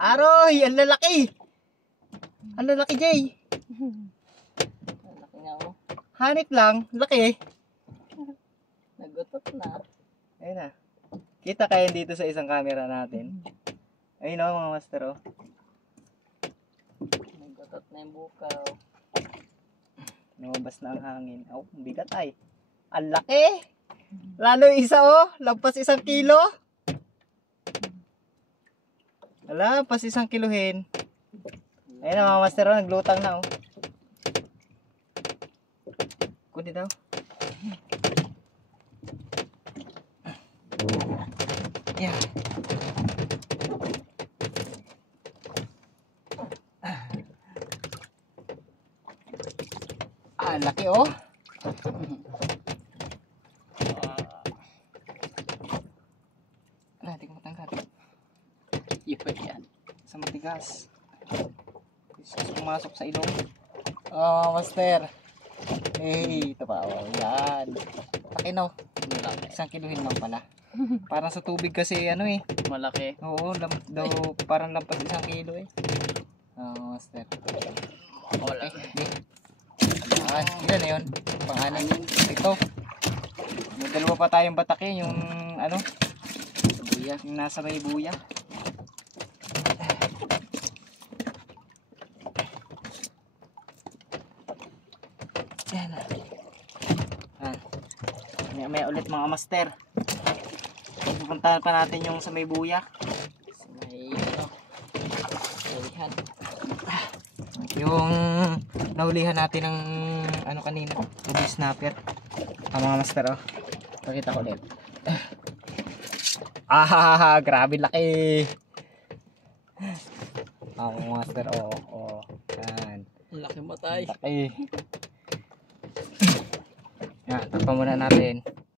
Aroy, ang lalaki. Ang lalaki, Jay. Ang laki nga oh. Hanip lang, laki. Nagutot na. Ayun na. Kita kayo dito sa isang camera natin. Ayun o mga master oh. Nagutot na yung bukaw. Lumabas na ang hangin. Oh, bigat ay. Ang laki. Lalo yung isa oh, lampas 1 kilo. Wala, pas 1 kilohin. Ayun na mga master oh, naglutang na oh. Kundi daw. Yeah. Ah, laki oh. Ala, di ko matanggal. Ipa yan. Sa matigas. Pumasok sa ilong. Oh, master. Hey, ito pa. Oh, yan. Laki no. Malaki. 1 kilohin lang pala. Parang sa tubig kasi ano eh. Malaki. Oo, daw parang lampas 1 kilo eh. Oh, master. Wala. Yan, ilan na yun? Pang-anin yun. Ito. May 2 pa tayong batak eh. Yung ano? Buya. Yung nasa may buya. Yan. May ulit mga master. Pupuntahan pa natin yung sa may buya. Sa may ano. Ulihan. Yung naulihan natin ng ano kanina, tubig snapper. Mga master oh. Pakita ko ulit. Ah, grabe laki. Mga master oh, oh. Yan. Laki matay. Laki. Yan, takpan muna natin.